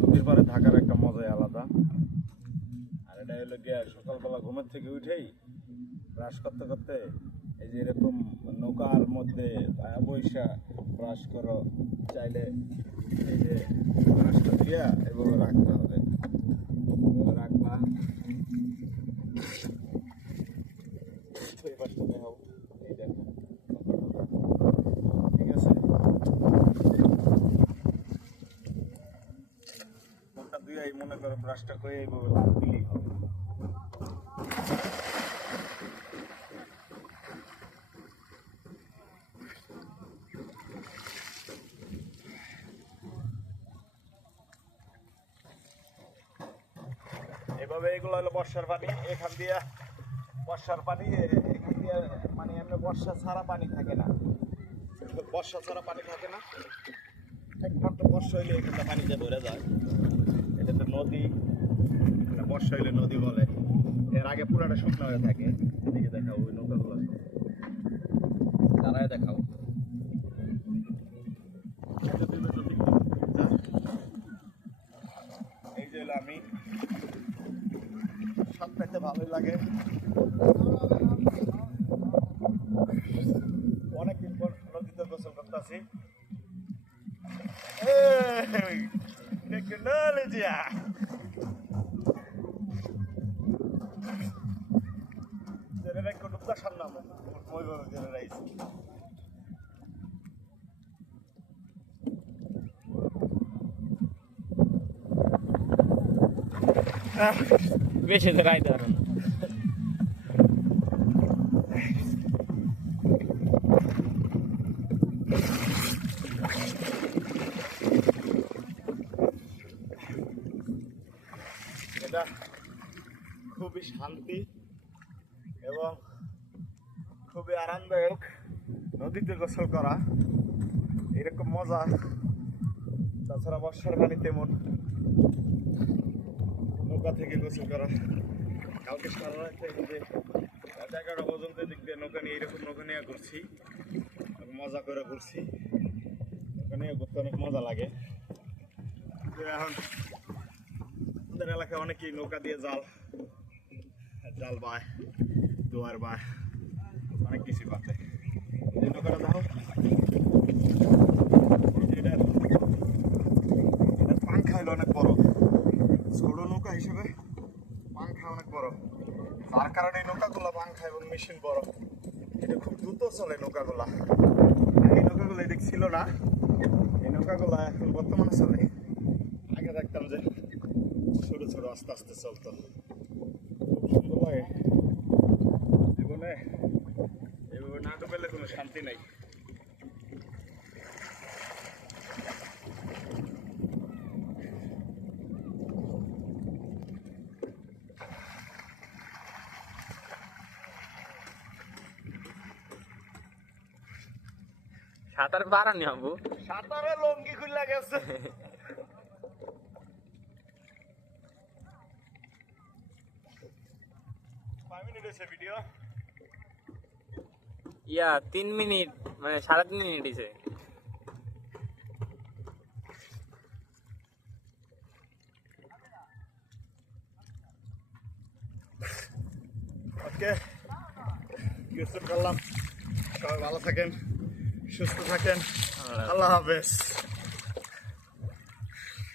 নদীর পাড়ে থাকার একটা মজাই আলাদা। আর এটা হলো গিয়ে সকালবেলা ঘুমের থেকে উঠেই ব্রাশ করতে করতে এই যে এরকম নৌকার মধ্যে বৈশা ব্রাশ করো, চাইলে এই যে ব্রাশটা দিয়া এভাবে রাখতে হবে। রাখবা। এই দেখাও এই দেখো ঠিক আছে দুই মনে করো ব্রাশটা করে এইভাবে দিলেই হবে। এভাবে এগুলো হলো বর্ষার পানি, এখান দিয়ে বর্ষার পানি এখান দিয়ে মানে এমনি বর্ষা ছাড়া পানি থাকে না। বর্ষা ছাড়া পানি থাকে না। একমাত্র বর্ষা হইলে এখানটা পানিতে ভরে যায়। নদী এটা বর্ষা হইলে নদী বলে। এর আগে পুরাটা শুকনো হয়ে থাকে। এদিকে দেখাও, ওই নৌকাগুলো দাঁড়ায় দেখাও। এই যে আমি। সব পেতে ভালোই লাগে। অনেকদিন পর নদীতে গোসল করতেছি। টেকনোলজিয়া জেনারেট উপকার সামনে আমরা। জেনারেট বেশি তো পারো এটা খুবই শান্তি এবং আরামদায়ক নদীতে গোসল করা, এরকম মজা। তাছাড়া বর্ষার পানি তেমন। নৌকা থেকে গোসল করা। কালকে সারা এগারোটা পর্যন্ত দিক দিয়ে নৌকা নিয়ে, এরকম নৌকা নিয়ে ঘুরছি। মজা করে ঘুরছি। নৌকা নিয়ে ঘুরতে অনেক মজা লাগে। এখন আমাদের এলাকায় অনেকেই নৌকা দিয়ে জাল জাল বায়, দুয়ার বায় অনেক কিছু পাতে এই নৌকাটা দেখো এই যে এটার এটার পাংখা হলো অনেক বড়। ছোট নৌকা হিসেবে পাংখা অনেক বড়। তার কারণে এই নৌকাগুলো পাংখা এবং মেশিন বড়। এটা খুব দ্রুত চলে নৌকাগুলা। এই নৌকাগুলো এদিক ছিল না। এই নৌকাগুলো এখন বর্তমানে চলে। আগে দেখতাম যে ছোট ছোট আস্তে আস্তে চলতো। খুব সুন্দর লাগে জীবনে এভাবে না ডুবেলে কোনো শান্তি নাই। সাঁতার পারানি হবু সাঁতারে লঙ্গি খুলে গেছে। ভিডিও ইয়া তিন মিনিট মানে সাড়ে তিন মিনিট হয়েছে ওকে কিছু করলাম সবাই ভালো থাকেন। সুস্থ থাকেন আল্লাহ হাফেজ